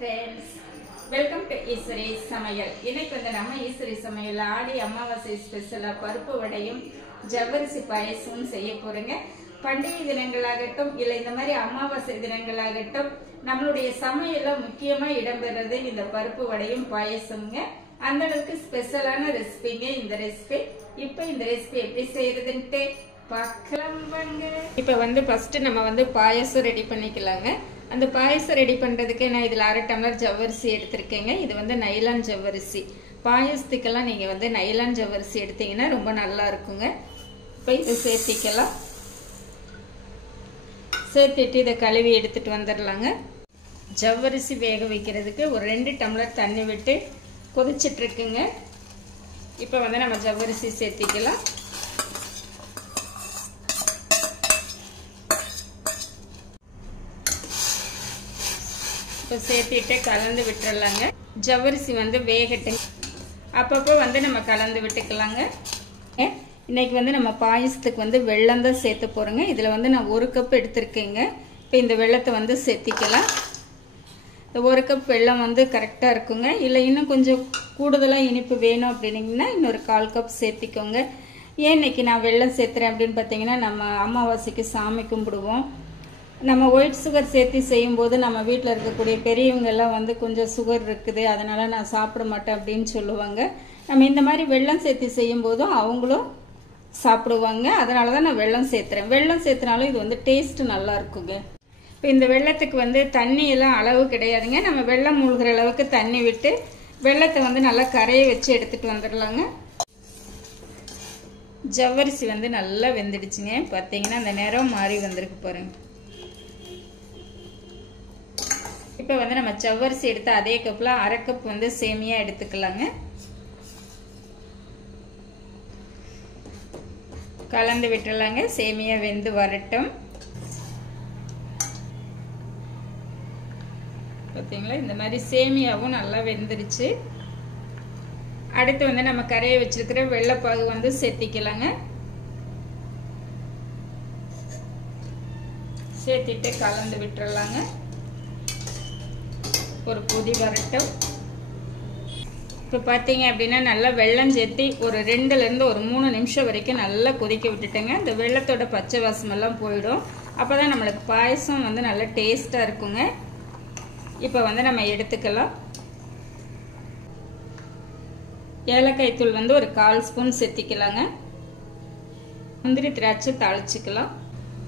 friends, welcome to Eswari சமையல். இன்னைக்கு வந்து நம்ம ஈஸ்வரி சமையல் ஆடி அமாவாசை ஸ்பெஷலா பருப்பு வடையும் ஜவ்வரிசி பாயசமும் செய்ய போறேங்க. பண்டிகை தினங்களாகட்டும் இல்ல இந்த மாதிரி அமாவாசை தினங்களாகட்டும் நம்மளுடைய சமையல்ல முக்கியமா இடம்பெறது இந்த பருப்பு வடையும் பாயசமுங்க. அந்த அளவுக்கு ஸ்பெஷலான ரெசிபிங்க இந்த ரெசிபி. இப்போ இந்த ரெசிபி எப்படி செய்யறதுன்ட்டு பார்க்கலாம் வாங்க. இப்போ வந்து ஃபர்ஸ்ட் நம்ம வந்து பாயசம் ரெடி பண்ணிக்கலாங்க. அந்த பாயசம் ரெடி பண்றதுக்கு நான் இதுல 1/2 டம்ளர் ஜவ்வரிசி எடுத்திருக்கேங்க. இது வந்து நைலான் ஜவ்வரிசி. பாயசத்துக்கெல்லாம் நீங்க வந்து நைலான் ஜவ்வரிசி எடுத்தீங்கன்னா ரொம்ப நல்லா இருக்குங்க. இப்போ இதை சேர்த்திக்கலாம். சேர்த்துட்டு இதை கழுவி எடுத்துட்டு வந்துடலாங்க. ஜவ்வரிசி வேக வைக்கிறதுக்கு ஒரு 2 டம்ளர் தண்ணி விட்டு கொதிச்சிட்டு இருக்குங்க. இப்போ வந்து நம்ம ஜவ்வரிசி சேர்த்திக்கலாம். இப்போ சேர்த்துட்டு கலந்து விட்டுறலாங்க. ஜவ்வரிசி வந்து வேகட்டும். அப்பப்போ வந்து நம்ம கலந்து விட்டுக்கலாங்க. இன்னைக்கு வந்து நம்ம பாயசத்துக்கு வந்து வெல்லம் தான் சேர்த்து போகிறோங்க. இதில் வந்து நான் 1 கப் எடுத்திருக்கேங்க. இப்போ இந்த வெல்லத்தை வந்து சேர்த்திக்கலாம். இந்த 1 கப் வெல்லம் வந்து கரெக்டாக இருக்குங்க. இல்லை இன்னும் கொஞ்சம் கூடுதலாக இனிப்பு வேணும் அப்படின்னீங்கன்னா இன்னொரு 1/4 கப் சேர்த்திக்கோங்க. ஏன் இன்னைக்கு நான் வெல்லம் சேர்த்துறேன் அப்படின்னு பார்த்தீங்கன்னா, நம்ம அமாவாசைக்கு சாமி கும்பிடுவோம். நம்ம ஒயிட் சுகர் சேர்த்து செய்யும்போது நம்ம வீட்டில் இருக்கக்கூடிய பெரியவங்க எல்லாம் வந்து கொஞ்சம் சுகர் இருக்குது, அதனால நான் சாப்பிட மாட்டேன் அப்படின்னு சொல்லுவாங்க. நம்ம இந்த மாதிரி வெல்லம் சேர்த்து செய்யும்போதும் அவங்களும் சாப்பிடுவாங்க. அதனால தான் நான் வெல்லம் சேர்த்துறேன். வெல்லம் சேர்த்துனாலும் இது வந்து டேஸ்ட் நல்லா இருக்குங்க. இப்போ இந்த வெல்லத்துக்கு வந்து தண்ணி எல்லாம் அளவு கிடையாதுங்க. நம்ம வெல்லம் மூழ்கிற அளவுக்கு தண்ணி விட்டு வெல்லத்தை வந்து நல்லா கரைய வச்சு எடுத்துட்டு வந்துடலாங்க. ஜவ்வரிசி வந்து நல்லா வெந்துடுச்சுங்க. பார்த்தீங்கன்னா அந்த நிறம் மாறி வந்திருக்கு பாருங்க. இப்போ வந்து நம்ம ஜவ்வரிசி எடுத்து அதே கப்பில் 1/2 கப் வந்து சேமியா எடுத்துக்கலாங்க. கலந்து விட்டுறலாங்க. சேமியா வெந்து வரட்டும். பார்த்தீங்களா, இந்த மாதிரி சேமியாவும் நல்லா வெந்துருச்சு. அடுத்து வந்து நம்ம கரையை வச்சிருக்கிற வெள்ளைப்பாகு வந்து சேர்த்திக்கலாங்க. சேர்த்திட்டு கலந்து விட்டுறலாங்க. ஒரு கொதி வரட்டும். இப்போ பார்த்தீங்க அப்படின்னா நல்லா வெல்லம் சேர்த்து ஒரு 2லேருந்து ஒரு 3 நிமிஷம் வரைக்கும் நல்லா கொதிக்க விட்டுட்டேங்க. இந்த வெல்லத்தோட பச்சை வாசமெல்லாம் போயிடும். அப்போ தான் நம்மளுக்கு பாயசம் வந்து நல்லா டேஸ்ட்டாக இருக்குங்க. இப்போ வந்து நம்ம எடுத்துக்கலாம். ஏலக்காய் தூள் வந்து ஒரு 1/4 ஸ்பூன் சேர்த்திக்கலாங்க. முந்திரி திராட்சை தாளிச்சுக்கலாம்.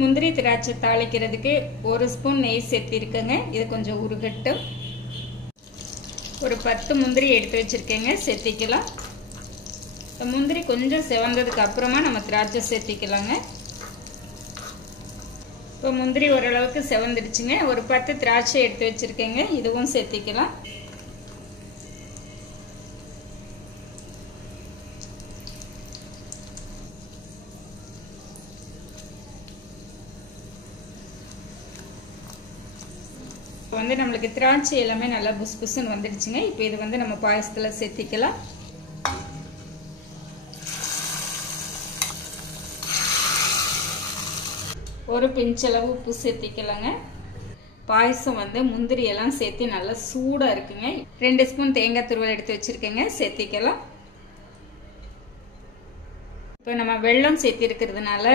முந்திரி திராட்சை தாளிக்கிறதுக்கு 1 ஸ்பூன் நெய் சேர்த்திருக்கேங்க. இது கொஞ்சம் உருகட்டும். ஒரு 10 முந்திரி எடுத்து வச்சிருக்கேங்க, சேர்த்திக்கலாம். முந்திரி கொஞ்சம் செவந்ததுக்கு அப்புறமா நம்ம திராட்சை சேர்த்திக்கலாங்க. இப்போ முந்திரி ஓரளவுக்கு செவந்துடுச்சுங்க. ஒரு 10 திராட்சை எடுத்து வச்சிருக்கேங்க, இதுவும் சேர்த்திக்கலாம். வந்து நம்மளுக்கு திராட்சை எல்லாமே நல்லா புஸ் புஸ்ன்னு வந்துடுச்சுங்க. இப்போ இது வந்து நம்ம பாயசத்துல சேர்த்திக்கலாம். ஒரு பிஞ்சளவு உப்பு சேர்த்திக்கலாங்க. பாயசம் வந்து முந்திரி எல்லாம் சேர்த்து நல்லா சூடா இருக்குங்க. 2 ஸ்பூன் தேங்காய் துருவல் எடுத்து வச்சிருக்கேங்க, சேர்த்திக்கலாம். இப்போ நம்ம வெல்லம் சேர்த்தி இருக்கிறதுனால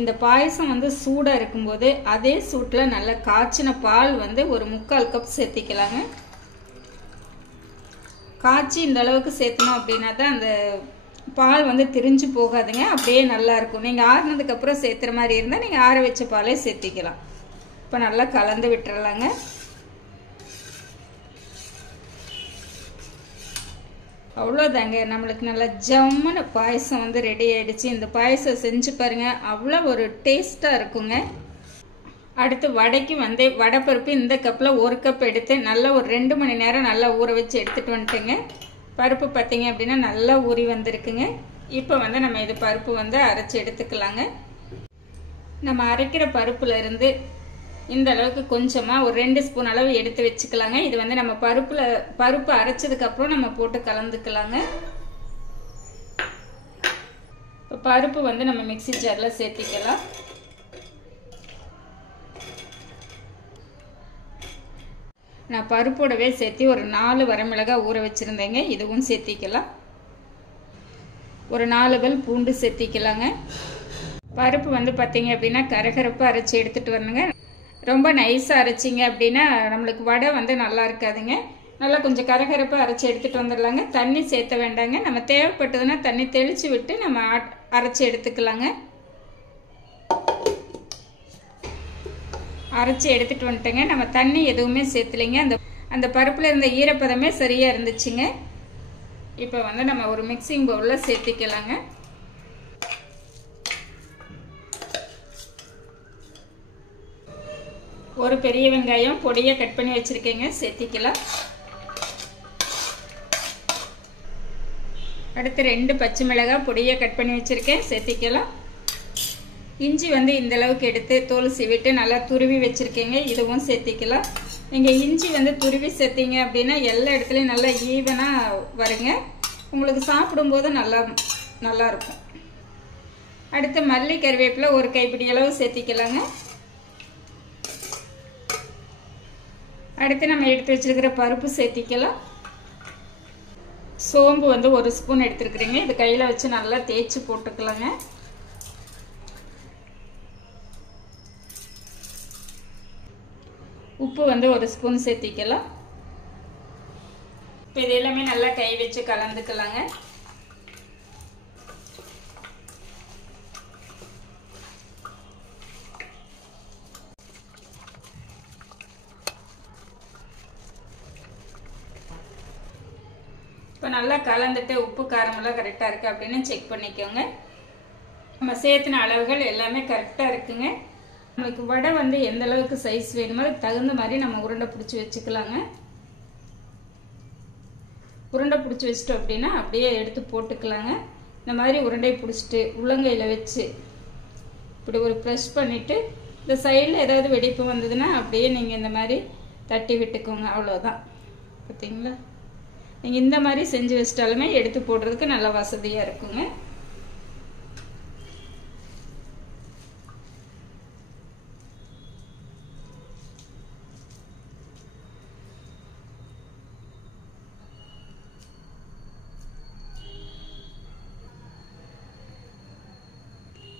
இந்த பாயசம் வந்து சூடா இருக்கும்போது அதே சூட்ல நல்ல காய்ச்சின பால் வந்து ஒரு 3/4 கப் சேர்த்திக்கலாங்க. காய்ச்சி இந்த அளவுக்கு சேர்த்தணும் அப்படின்னா தான் அந்த பால் வந்து திரிஞ்சு போகாதுங்க, அப்படியே நல்லா இருக்கும். நீங்க ஆறுனதுக்கு அப்புறம் சேர்த்துற மாதிரி இருந்தா நீங்க ஆற வச்ச பாலே சேர்த்திக்கலாம். இப்போ நல்லா கலந்து விட்டுறலாங்க. அவ்வளோதாங்க, நம்மளுக்கு நல்லா ஜம்முன்னு பாயசம் வந்து ரெடி ஆயிடுச்சு. இந்த பாயசம் செஞ்சு பாருங்க, அவ்வளோ ஒரு டேஸ்ட்டாக இருக்குங்க. அடுத்து வடைக்கு வந்து வடைப்பருப்பு இந்த கப்பில் 1 கப் எடுத்து நல்லா ஒரு 2 மணி நேரம் நல்லா ஊற வச்சு எடுத்துகிட்டு வந்துட்டேங்க. பருப்பு பார்த்தீங்க அப்படின்னா நல்லா ஊறி வந்திருக்குங்க. இப்போ வந்து நம்ம இது பருப்பு வந்து அரைச்சி எடுத்துக்கலாங்க. நம்ம அரைக்கிற பருப்புல இருந்து இந்த அளவுக்கு கொஞ்சமா ஒரு 2 ஸ்பூன் அளவு எடுத்து வச்சுக்கலாங்க. இது வந்து நம்ம பருப்பு அரைச்சதுக்கு அப்புறம் நம்ம போட்டு கலந்துக்கலாங்க. இப்போ பருப்பு வந்து நம்ம மிக்ஸி ஜார்ல சேர்த்திக்கலாம். நான் பருப்போடவே சேர்த்து ஒரு 4 வரமிளகாய் ஊற வச்சுருந்தேங்க, இதுவும் சேர்த்திக்கலாம். ஒரு 4 பல் பூண்டு சேர்த்திக்கலாங்க. பருப்பு வந்து பார்த்தீங்க அப்படின்னா கரகரப்பாக அரைச்சி எடுத்துகிட்டு வரணுங்க. ரொம்ப நைஸாக அரைச்சிங்க அப்படின்னா நம்மளுக்கு வடை வந்து நல்லா இருக்காதுங்க. நல்லா கொஞ்சம் கரகரப்பாக அரைச்சி எடுத்துகிட்டு வந்துடலாங்க. தண்ணி சேர்த்த வேண்டாங்க. நம்ம தேவைப்பட்டதுன்னா தண்ணி தெளித்து விட்டு நம்ம அரைச்சி எடுத்துக்கலாங்க. அரைச்சி எடுத்துகிட்டு வந்துட்டேங்க. நம்ம தண்ணி எதுவுமே சேர்த்துலைங்க. அந்த பருப்பில் இருந்த ஈரப்பதமே சரியாக இருந்துச்சுங்க. இப்போ வந்து நம்ம ஒரு மிக்சிங் பவுலில் சேர்த்திக்கலாங்க. ஒரு பெரிய வெங்காயம் பொடியாக கட் பண்ணி வச்சுருக்கேங்க, சேர்த்திக்கலாம். அடுத்து 2 பச்சை மிளகாய் பொடியாக கட் பண்ணி வச்சுருக்கேன், சேர்த்திக்கலாம். இஞ்சி வந்து இந்த அளவுக்கு எடுத்து தோல் சீவிட்டு நல்லா துருவி வச்சுருக்கேங்க, இதுவும் சேர்த்திக்கலாம். நீங்கள் இஞ்சி வந்து துருவி சேர்த்திங்க அப்படின்னா எல்லா இடத்துலையும் நல்லா ஈவனாக வருங்க. உங்களுக்கு சாப்பிடும்போது நல்லா இருக்கும். அடுத்து மல்லி கருவேப்பிலை ஒரு கைப்பிடி அளவு சேர்த்திக்கலாங்க. அடுத்து நம்ம எடுத்து வச்சிருக்கிற பருப்பு சேர்த்திக்கலாம். சோம்பு வந்து 1 ஸ்பூன் எடுத்துருக்குறீங்க, இது கையில் வச்சு நல்லா தேய்ச்சி போட்டுக்கலாங்க. உப்பு வந்து 1 ஸ்பூன் சேர்த்திக்கலாம். இப்போ இது எல்லாமே நல்லா கை வச்சு கலந்துக்கலாங்க. இப்போ நல்லா கலந்துட்டு உப்பு காரமெல்லாம் கரெக்டாக இருக்குது அப்படின்னு செக் பண்ணிக்கோங்க. நம்ம சேர்த்துன அளவுகள் எல்லாமே கரெக்டாக இருக்குங்க. நம்மளுக்கு வடை வந்து எந்த அளவுக்கு சைஸ் வேணுமோ அதுக்கு தகுந்த மாதிரி நம்ம உருண்டை பிடிச்சி வச்சுக்கலாங்க. உருண்டை பிடிச்சி வச்சிட்டோம் அப்படின்னா அப்படியே எடுத்து போட்டுக்கலாங்க. இந்த மாதிரி உருண்டையை பிடிச்சிட்டு உள்ளங்கையில் வச்சு இப்படி ஒரு ப்ரெஷ் பண்ணிவிட்டு இந்த சைடில் ஏதாவது வெடிப்பு வந்ததுன்னா அப்படியே நீங்கள் இந்த மாதிரி தட்டி விட்டுக்கோங்க, அவ்வளோதான். பார்த்தீங்களா? நீங்கள் இந்த மாதிரி செஞ்சு வச்சிட்டாலுமே எடுத்து போடுறதுக்கு நல்லா வசதியாக இருக்குங்க.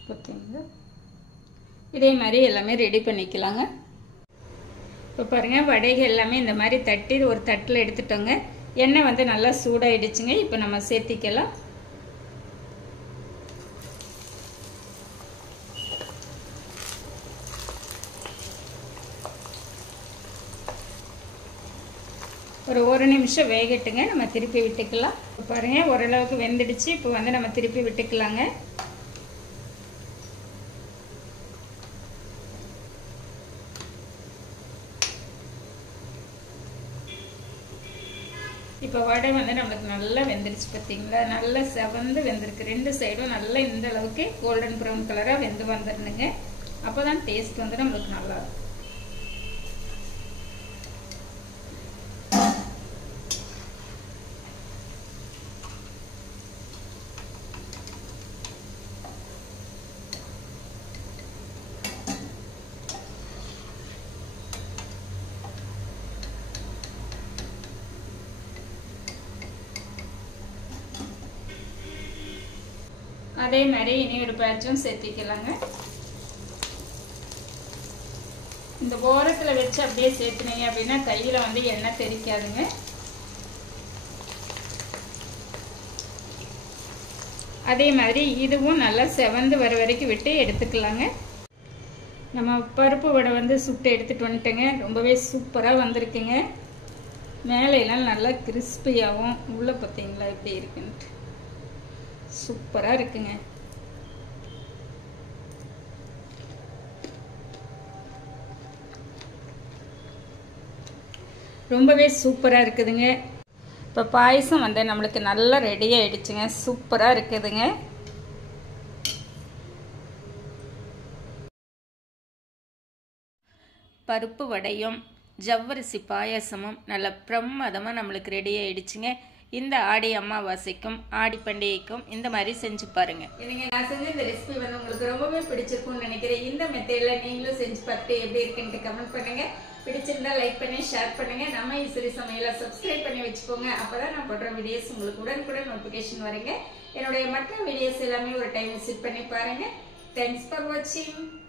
பார்த்தீங்களா? இதே மாதிரி எல்லாமே ரெடி பண்ணிக்கலாங்க. இப்போ பாருங்கள், வடைகள் எல்லாமே இந்த மாதிரி தட்டி ஒரு தட்டில் எடுத்துட்டோங்க. எண்ணெய் வந்து நல்லா சூடாயிடுச்சுங்க. இப்போ நம்ம சேர்த்திக்கலாம். ஒரு நிமிஷம் வேகட்டுங்க, நம்ம திருப்பி விட்டுக்கலாம். பாருங்க, ஓரளவுக்கு வெந்துடுச்சு. இப்போ வந்து நம்ம திருப்பி விட்டுக்கலாங்க. இப்போ வடை வந்து நம்மளுக்கு நல்லா வெந்துருச்சு. பார்த்தீங்களா? நல்லா செவந்து வெந்திருக்கு. 2 சைடும் நல்லா இந்த அளவுக்கு கோல்டன் ப்ரௌன் கலராக வெந்து வந்துடணுங்க. அப்போ தான் டேஸ்ட் வந்து நம்மளுக்கு நல்லா இருக்கும். அதே மாதிரி இனி ஒரு பேட்சும் சேர்த்திக்கலாங்க. இந்த ஓரத்தில் வச்சு அப்படியே சேர்த்துனீங்க அப்படின்னா கையில் வந்து எண்ணெய் தெரிக்காதுங்க. அதே மாதிரி இதுவும் நல்லா செவந்து வர வரைக்கும் விட்டு எடுத்துக்கலாங்க. நம்ம பருப்பு வடை வந்து சுட்டு எடுத்துகிட்டு வந்துட்டேங்க. ரொம்பவே சூப்பராக வந்திருக்குங்க. மேலையெல்லாம் நல்லா கிறிஸ்பியாகவும் உள்ளே பார்த்தீங்களா எப்படி இருக்குன்ட்டு சூப்பராக இருக்குங்க. ரொம்பவே சூப்பராக இருக்குதுங்க. இப்போ பாயசம் வந்து நம்மளுக்கு நல்லா ரெடி ஆகிடுச்சுங்க. சூப்பராக இருக்குதுங்க. பருப்பு வடையும் ஜவ்வரிசி பாயாசமும் நல்ல பிரமாதமாக நம்மளுக்கு ரெடி ஆகிடுச்சுங்க. இந்த ஆடி அமாவாசைக்கும் ஆடி பண்டிகைக்கும் இந்த மாதிரி செஞ்சு பாருங்க. இதுங்க நான் செஞ்ச இந்த ரெசிபி வந்து உங்களுக்கு ரொம்பவே பிடிச்சிருக்கும்னு நினைக்கிறேன். இந்த மெத்தடில் நீங்களும் செஞ்சு பார்த்துட்டு எப்படி இருக்குன்ட்டு கமெண்ட் பண்ணுங்க. பிடிச்சிருந்தா லைக் பண்ணி ஷேர் பண்ணுங்க. நம்ம ஈஸ்வரி சமையலை சப்ஸ்கிரைப் பண்ணி வச்சுக்கோங்க. அப்பதான் நான் போடுற வீடியோஸ் உங்களுக்கு உடனுக்குடன் நோட்டிபிகேஷன் வருங்க. என்னுடைய மற்ற வீடியோஸ் எல்லாமே ஒரு டைம் விசிட் பண்ணி பாருங்க. தேங்க்ஸ் ஃபார் வாட்சிங்.